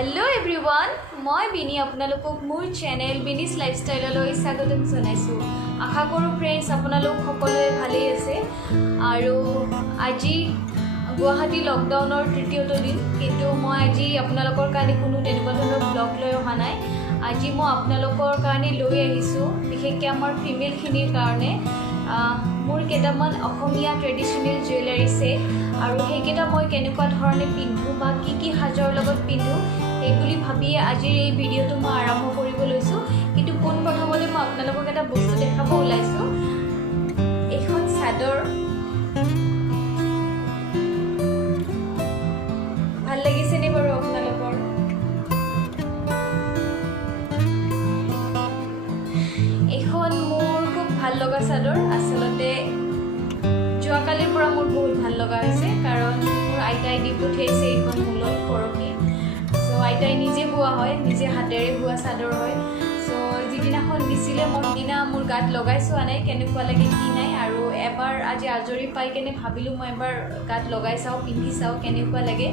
Hello everyone मैं बिनी आपनालोকক मोर channel बिनीस लाइफस्टाइलলৈ स्वागतम जनाइছো। आशा करूँ फ्रेंड्स आपनालोक सकलोৱে ভালেই আছে আৰু আজি गुवाहाटी लकडाउनर तृतीयটো दिन কিন্তু মই আজি আপোনালোকৰ কাৰণে কোনো তেনেকুৱা ধৰণৰ ব্লগ লৈ অহা নাই। আজি মই আপোনালোকৰ কাৰণে লৈ আহিছো বিশেষকৈ আমাৰ ফিমেলখিনিৰ কাৰণে মোৰ কেইটামান অসমীয়া ট্ৰেডিশনেল জুৱেলাৰী সেট আৰু সেইকেইটা মই কেনেকুৱা ধৰণে পিন্ধো বা কি সাজৰ লগত পিন্ধো এই বুলি ভাবি আজিৰ এই ভিডিঅ'টো মই আৰম্ভ কৰিব লৈছো। কিন্তু কোন প্ৰথমতে মই আপোনালোকক এটা বস্তু দেখাব ওলাইছো। এখন চাদৰ ভাল লাগিছে নে বাৰু আপোনালোকৰ? এখন মোৰ খুব ভাল লগা চাদৰ আচলতে যোৱাকালিৰ পৰা মোৰ বহুত ভাল লগা হৈছে কাৰণ মোৰ আইতাই দি পঠিয়াইছে এইখন মোলৈ পৰহি। সো আইতাই নিজে বোৱা হয়, নিজে হাতেৰে বোৱা চাদৰ হয়। সো যিদিনাখন দিছিলে মই দিনা মোৰ গাত লগাইছো আনে কেনেকুৱা লাগে কি নাই আৰু এবাৰ আজি আজৰি পাই কেনে ভাবিলোঁ মই এবাৰ গাত লগাই চাওঁ পিন্ধি চাওঁ কেনেকুৱা লাগে।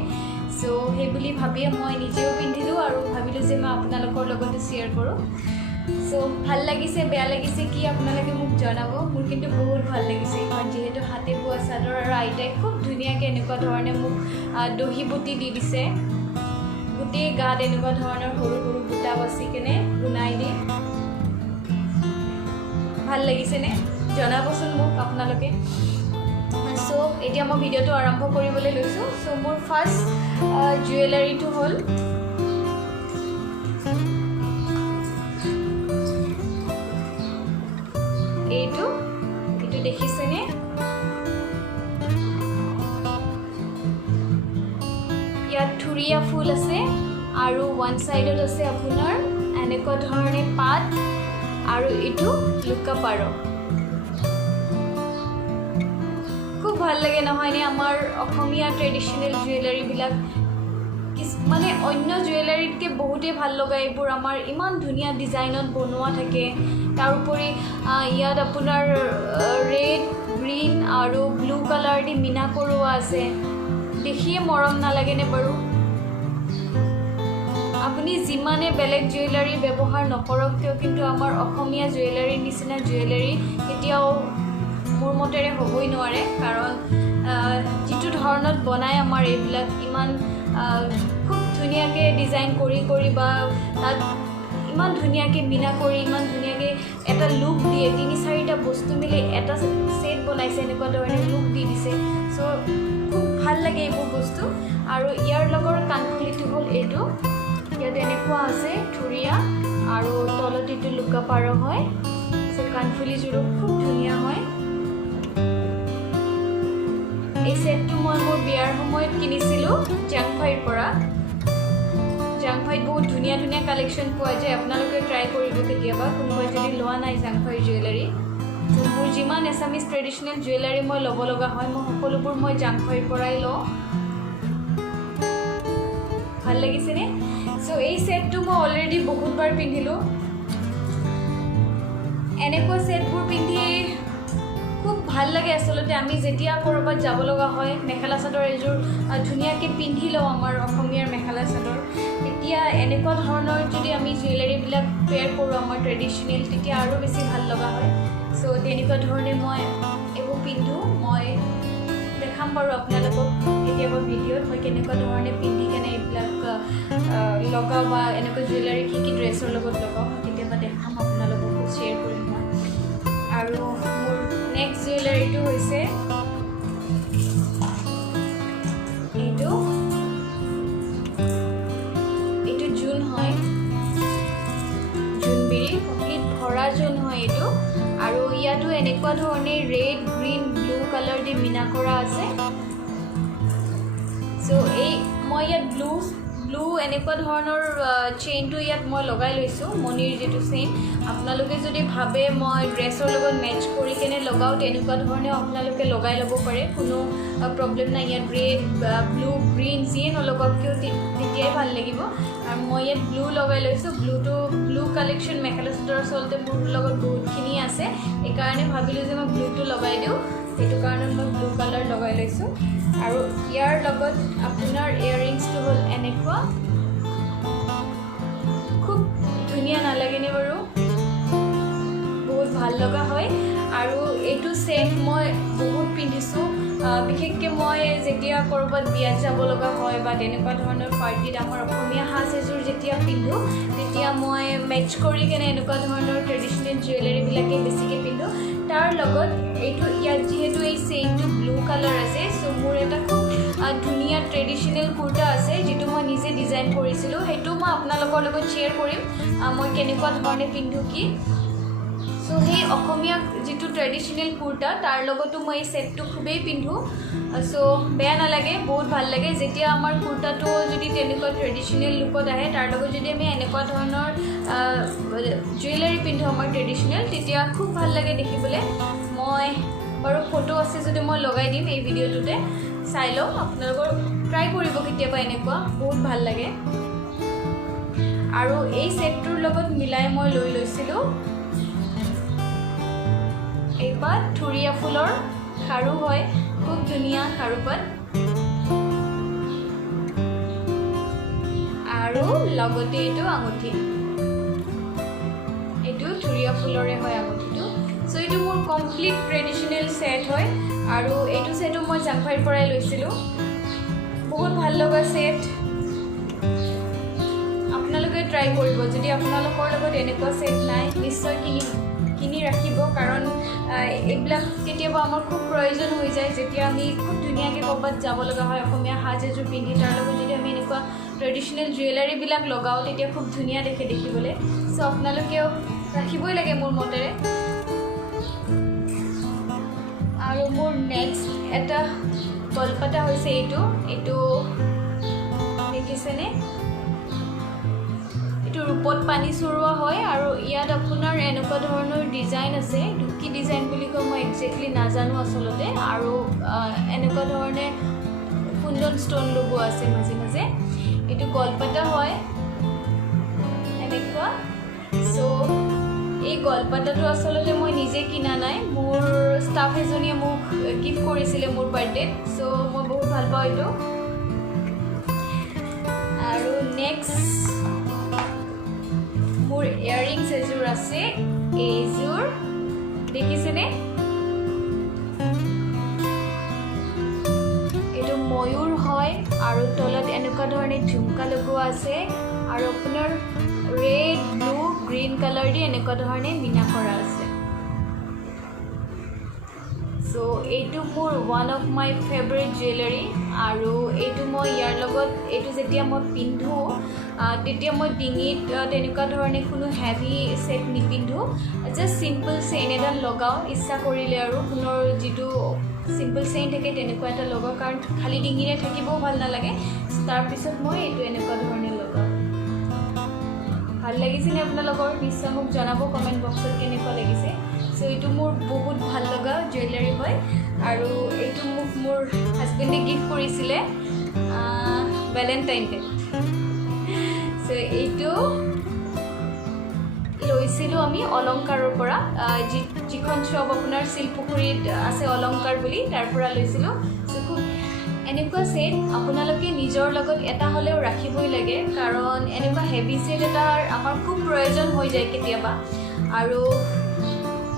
সো সেই বুলি ভাবিয়ে মই নিজেও পিন্ধিলোঁ আৰু ভাবিলোঁ যে মই আপোনালোকৰ লগতে শ্বেয়াৰ কৰোঁ। সো ভাল লাগিছে বেয়া লাগিছে কি আপোনালোকে মোক জনাব। মোৰ কিন্তু বহুত ভাল লাগিছে এইখন যিহেতু হাতে বোৱা চাদৰ আৰু আইতাই খুব ধুনীয়াকৈ এনেকুৱা ধৰণে মোক দহি বুটি দি দিছে। গোটেই গাত এনেকুৱা ধৰণৰ সৰু সৰু বুটা বাচি কেনে গুণাই দি ভাল লাগিছেনে জনাবচোন মোক আপোনালোকে। সো এতিয়া মই ভিডিঅ'টো আৰম্ভ কৰিবলৈ লৈছোঁ। সো মোৰ ফাৰ্ষ্ট জুৱেলাৰীটো হ'ল এইটো দেখিছেনে? ইয়াত থুৰীয়া ফুল আছে আৰু ওৱান সাইডত আছে আপোনাৰ এনেকুৱা ধৰণে পাত আৰু এইটো লুকা পাৰ। খুব ভাল লাগে নহয়নে আমাৰ অসমীয়া ট্ৰেডিশনেল জুৱেলাৰীবিলাক? মানে অন্য জুৱেলাৰীতকৈ বহুতেই ভাল লগা এইবোৰ। আমাৰ ইমান ধুনীয়া ডিজাইনত বনোৱা থাকে। তাৰোপৰি ইয়াত আপোনাৰ ৰেড গ্ৰীণ আৰু ব্লু কালাৰ দি মিনা কৰোৱা আছে। দেখিয়ে মৰম নালাগেনে বাৰু? আপুনি যিমানে বেলেগ জুৱেলাৰী ব্যৱহাৰ নকৰক কিয় কিন্তু আমাৰ অসমীয়া জুৱেলাৰীৰ নিচিনা জুৱেলাৰী কেতিয়াও মোৰ মতেৰে হ'বই নোৱাৰে। কাৰণ যিটো ধৰণত বনাই আমাৰ এইবিলাক ইমান খুব ধুনীয়াকৈ ডিজাইন কৰি বা তাত ইমান ধুনীয়াকৈ মিনা কৰি ইমান ধুনীয়াকৈ এটা লুক দিয়ে। ৩-৪টা বস্তু মিলি এটা সেট বনাইছে, এনেকুৱা ধৰণে লুক দি দিছে। চ' খুব ভাল লাগে এইবোৰ বস্তু। আৰু ইয়াৰ লগৰ কাণফুলিটো হ'ল এইটো। ইয়াত এনেকুৱা আছে থুৰীয়া আৰু তলত এইটো লুকা পাৰ হয়। চ' কাণফুলিযোৰো খুব ধুনীয়া হয়। এই সেটটো মই মোৰ বিয়াৰ সময়ত কিনিছিলোঁ জাংফাইৰ পৰা। জাংফাইত বহুত ধুনীয়া ধুনীয়া কালেকশ্যন পোৱা যায়। আপোনালোকে ট্ৰাই কৰিব কেতিয়াবা কোনোবাই যদি লোৱা নাই জাংফাইৰ জুৱেলাৰী। মোৰ যিমান এছামিজ ট্ৰেডিশ্যনেল জুৱেলাৰী মই ল'ব লগা হয় মই সকলোবোৰ মই জাংফাইৰ পৰাই লওঁ। ভাল লাগিছেনে? চ' এই ছেটটো মই অলৰেডি বহুতবাৰ পিন্ধিলোঁ। এনেকুৱা ছেটবোৰ পিন্ধি খুব ভাল লাগে আচলতে। আমি যেতিয়া ক'ৰবাত যাব লগা হয় মেখেলা চাদৰ এযোৰ ধুনীয়াকৈ পিন্ধি লওঁ আমাৰ অসমীয়াৰ মেখেলা চাদৰ, তেতিয়া এনেকুৱা ধৰণৰ যদি আমি জুৱেলাৰীবিলাক পেয়াৰ কৰোঁ আমাৰ ট্ৰেডিশ্যনেল তেতিয়া আৰু বেছি ভাল লগা হয়। চ' তেনেকুৱা ধৰণে মই এইবোৰ পিন্ধোঁ। মই দেখাম বাৰু আপোনালোকক কেতিয়াবা ভিডিঅ'ত মই কেনেকুৱা ধৰণে পিন্ধি কেনে এইবিলাক লগাওঁ বা এনেকুৱা জুৱেলাৰী কি ড্ৰেছৰ লগত লগাওঁ মই কেতিয়াবা দেখাম আপোনালোককো শ্বেয়াৰ কৰিম মই। আৰু মোৰ নেক্সট জুৱেলাৰীটো হৈছে এইটো জোন হয়, জোনবিৰি কমপ্লিট ভৰা জোন হয় এইটো। আৰু ইয়াতো এনেকুৱা ধৰণে ৰেড গ্ৰীণ ব্লু কালাৰ দি মিনা কৰা আছে। চ' মই ইয়াত ব্লু এনেকুৱা ধৰণৰ চেইনটো ইয়াত মই লগাই লৈছোঁ, মণিৰ যিটো চেইন। আপোনালোকে যদি ভাবে মই ড্ৰেছৰ লগত মেটচ কৰি কেনে লগাওঁ তেনেকুৱা ধৰণেও আপোনালোকে লগাই ল'ব পাৰে, কোনো প্ৰব্লেম নাই। ইয়াত ৰেড ব্লু গ্ৰীণ যিয়ে নলগাওক কিয় তেতিয়াই ভাল লাগিব। আৰু মই ইয়াত ব্লু লগাই লৈছোঁ। ব্লু কালেকশ্যন মেখেলা চাদৰ আচলতে মোৰ লগত বহুতখিনি আছে, সেইকাৰণে ভাবিলোঁ যে মই ব্লুটো লগাই দিওঁ। সেইটো কাৰণে মই ব্লু কালাৰ লগাই লৈছোঁ। আৰু ইয়াৰ লগত আপোনাৰ ইয়াৰিংছটো হ'ল এনেকুৱা ধুনীয়া নালাগেনে বাৰু বহুত ভাল লগা হয় আৰু এইটো সেট মই বহুত পিন্ধিছোঁ বিশেষকৈ মই যেতিয়া ক'ৰবাত বিয়াত যাব লগা হয় বা তেনেকুৱা ধৰণৰ পাৰ্টিত আমাৰ অসমীয়া সাজ এযোৰ যেতিয়া পিন্ধোঁ তেতিয়া মই মেটচ কৰি কেনে এনেকুৱা ধৰণৰ ট্ৰেডিশ্যনেল জুৱেলাৰীবিলাকে বেছিকৈ পিন্ধোঁ তাৰ লগত এইটো ইয়াত যিহেতু এই চেইনটো ব্লু কালাৰ আছে চ' মোৰ এটা খুব ধুনীয়া ট্ৰেডিশ্যনেল কুৰ্তা আছে যিটো মই নিজে ডিজাইন কৰিছিলোঁ সেইটো মই আপোনালোকৰ লগত শ্বেয়াৰ কৰিম মই কেনেকুৱা ধৰণে পিন্ধোঁ কি চ' সেই অসমীয়া যিটো ট্ৰেডিশ্যনেল কুৰ্তা তাৰ লগতো মই এই ছেটটো খুবেই পিন্ধোঁ চ' বেয়া নালাগে বহুত ভাল লাগে যেতিয়া আমাৰ কুৰ্তাটো যদি তেনেকুৱা ট্ৰেডিশ্যনেল লুকত আহে তাৰ লগত যদি আমি এনেকুৱা ধৰণৰ জুৱেলাৰী পিন্ধোঁ আমাৰ ট্ৰেডিশ্যনেল তেতিয়া খুব ভাল লাগে দেখিবলৈ মই বাৰু ফটো আছে যদি মই লগাই দিম এই ভিডিঅ'টোতে চাই লওক আপোনালোকৰ ট্ৰাই কৰিব কেতিয়াবা এনেকুৱা বহুত ভাল লাগে আৰু এই ছেটটোৰ লগত মিলাই মই লৈছিলোঁ এইপাত থুৰীয়া ফুলৰ খাৰু হয় খুব ধুনীয়া খাৰুপাত আৰু লগতে এইটো আঙুঠি এইটো থুৰীয়া ফুলৰে হয় আঙুঠিটো চ' এইটো মোৰ কমপ্লিট ট্ৰেডিশ্যনেল ছেট হয় আৰু এইটো ছেটো মই জাংফাইৰ পৰাই লৈছিলোঁ বহুত ভাল লগা ছেট আপোনালোকে ট্ৰাই কৰিব যদি আপোনালোকৰ লগত এনেকুৱা ছেট নাই নিশ্চয় কিনি ৰাখিব কাৰণ এইবিলাক কেতিয়াবা আমাৰ খুব প্ৰয়োজন হৈ যায় যেতিয়া আমি খুব ধুনীয়াকৈ ক'ৰবাত যাব লগা হয় অসমীয়া সাজ এযোৰ পিন্ধি তাৰ লগত যদি আমি এনেকুৱা ট্ৰেডিশ্যনেল জুৱেলাৰীবিলাক লগাওঁ তেতিয়া খুব ধুনীয়া দেখে দেখিবলৈ চ' আপোনালোকেও ৰাখিবই লাগে মোৰ মতেৰে আৰু মোৰ নেক্সট এটা গলপাতা হৈছে এইটো দেখিছেনে এইটো ৰূপত পানী চৰোৱা হয় আৰু ইয়াত আপোনাৰ এনেকুৱা ধৰণৰ ডিজাইন আছে কি ডিজাইন বুলি কয় মই একজেক্টলি নাজানো আচলতে আৰু এনেকুৱা ধৰণে কুন্দন ষ্ট'ন লগোৱা আছে মাজে মাজে এইটো গলপাতা হয় এনেকুৱা চ' এই গলপাতাটো আচলতে মই নিজে কিনা নাই মোৰ ষ্টাফ এজনীয়ে মোক গিফ্ট কৰিছিলে মোৰ বাৰ্থডেত চ' মই বহুত ভাল পাওঁ এইটো আৰু নেক্সট মোৰ ইয়াৰিংছ এযোৰ আছে এইযোৰ দেখিছেনে এইটো ময়ূৰ হয় আৰু তলত এনেকুৱা ধৰণে ঝুমকা লগোৱা আছে আৰু আপোনাৰ ৰেড ব্লু গ্ৰীণ কালাৰ দি এনেকুৱা ধৰণে মিনা কৰা আছে চ' এইটো মোৰ one of my favourite jewellery আৰু এইটো মই ইয়াৰ লগত এইটো যেতিয়া মই পিন্ধোঁ তেতিয়া মই ডিঙিত তেনেকুৱা ধৰণে কোনো হেভি ছেট নিপিন্ধোঁ জাষ্ট চিম্পল চেইন এডাল লগাওঁ ইচ্ছা কৰিলে আৰু সোণৰ যিটো চিম্পল চেইন থাকে তেনেকুৱা এটা লগাওঁ কাৰণ খালী ডিঙিৰে থাকিবও ভাল নালাগে তাৰপিছত মই এইটো এনেকুৱা ধৰণে লগাওঁ ভাল লাগিছেনে আপোনালোকৰ নিশ্চয় মোক জনাব কমেণ্ট বক্সত কেনেকুৱা লাগিছে চ' এইটো মোৰ বহুত ভাল লগা জুৱেলাৰী হয় আৰু এইটো মোক মোৰ হাজবেণ্ডে গিফ্ট কৰিছিলে ভেলেণ্টাইন ডে চ' এইটো লৈছিলোঁ আমি অলংকাৰৰ পৰা যিখন শ্বপ আপোনাৰ শিলপুখুৰীত আছে অলংকাৰ বুলি তাৰ পৰা লৈছিলোঁ চ' খুব এনেকুৱা ছেট আপোনালোকে নিজৰ লগত এটা হ'লেও ৰাখিবই লাগে কাৰণ এনেকুৱা হেভি ছেট এটাৰ আমাৰ খুব প্ৰয়োজন হৈ যায় কেতিয়াবা আৰু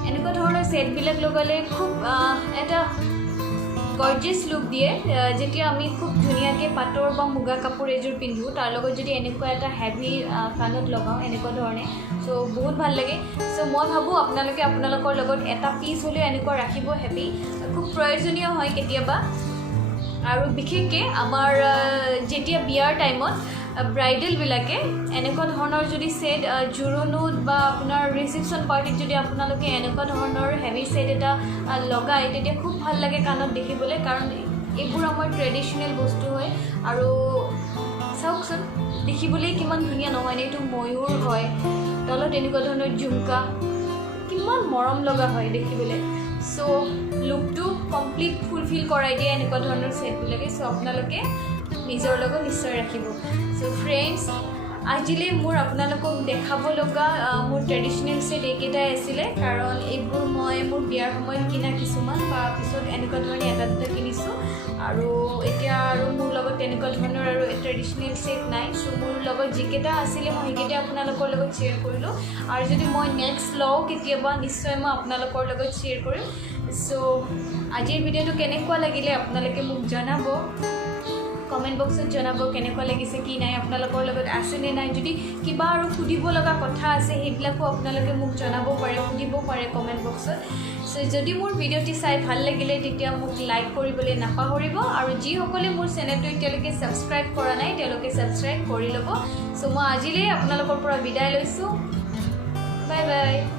এনেকুৱা ধৰণৰ ছেটবিলাক লগালে খুব এটা গৰ্জিয়াছ লুক দিয়ে যেতিয়া আমি খুব ধুনীয়াকৈ পাটৰ বা মুগা কাপোৰ এযোৰ পিন্ধোঁ তাৰ লগত যদি এনেকুৱা এটা হেভি কাণত লগাওঁ এনেকুৱা ধৰণে চ' বহুত ভাল লাগে চ' মই ভাবোঁ আপোনালোকে আপোনালোকৰ লগত এটা পিচ হ'লেও এনেকুৱা ৰাখিব হেভি খুব প্ৰয়োজনীয় হয় কেতিয়াবা আৰু বিশেষকৈ আমাৰ যেতিয়া বিয়াৰ টাইমত ব্ৰাইডেলবিলাকে এনেকুৱা ধৰণৰ যদি ছেট জোৰোণত বা আপোনাৰ ৰিচিপশ্যন পাৰ্টিত যদি আপোনালোকে এনেকুৱা ধৰণৰ হেভি ছেট এটা লগায় তেতিয়া খুব ভাল লাগে কাণত দেখিবলৈ কাৰণ এইবোৰ আমাৰ ট্ৰেডিশ্যনেল বস্তু হয় আৰু চাওকচোন দেখিবলৈ কিমান ধুনীয়া নহয়নে এইটো ময়ূৰ হয় তলত এনেকুৱা ধৰণৰ ঝুমকা কিমান মৰম লগা হয় দেখিবলৈ চ' লুকটো কমপ্লিট ফুলফিল কৰাই দিয়ে এনেকুৱা ধৰণৰ ছেটবিলাকে চ' আপোনালোকে নিজৰ লগত নিশ্চয় ৰাখিব চ' ফ্ৰেণ্ডছ আজিলে মোৰ আপোনালোকক দেখাব লগা মোৰ ট্ৰেডিশ্যনেল ছেট এইকেইটাই আছিলে কাৰণ এইবোৰ মই মোৰ বিয়াৰ সময়ত কিনা কিছুমান বা পিছত এনেকুৱা ধৰণে এটা দুটা কিনিছোঁ আৰু এতিয়া আৰু মোৰ লগত তেনেকুৱা ধৰণৰ আৰু ট্ৰেডিশ্যনেল ছেট নাই চ' মোৰ লগত যিকেইটা আছিলে মই সেইকেইটা আপোনালোকৰ লগত শ্বেয়াৰ কৰিলোঁ আৰু যদি মই নেক্সট লওঁ কেতিয়াবা নিশ্চয় মই আপোনালোকৰ লগত শ্বেয়াৰ কৰিম চ' আজিৰ ভিডিঅ'টো কেনেকুৱা লাগিলে আপোনালোকে মোক জনাব কমেণ্ট বক্সত জনাব কেনেকুৱা লাগিছে কি নাই আপোনালোকৰ লগত আছেনে নাই যদি কিবা আৰু সুধিব লগা কথা আছে সেইবিলাকো আপোনালোকে মোক জনাব পাৰে সুধিব পাৰে কমেণ্ট বক্সত চ' যদি মোৰ ভিডিঅ'টি চাই ভাল লাগিলে তেতিয়া মোক লাইক কৰিবলৈ নাপাহৰিব আৰু যিসকলে মোৰ চেনেলটো এতিয়ালৈকে ছাবস্ক্ৰাইব কৰা নাই তেওঁলোকে ছাবস্ক্ৰাইব কৰি ল'ব চ' মই আজিলৈ আপোনালোকৰ পৰা বিদায় লৈছোঁ বাই বাই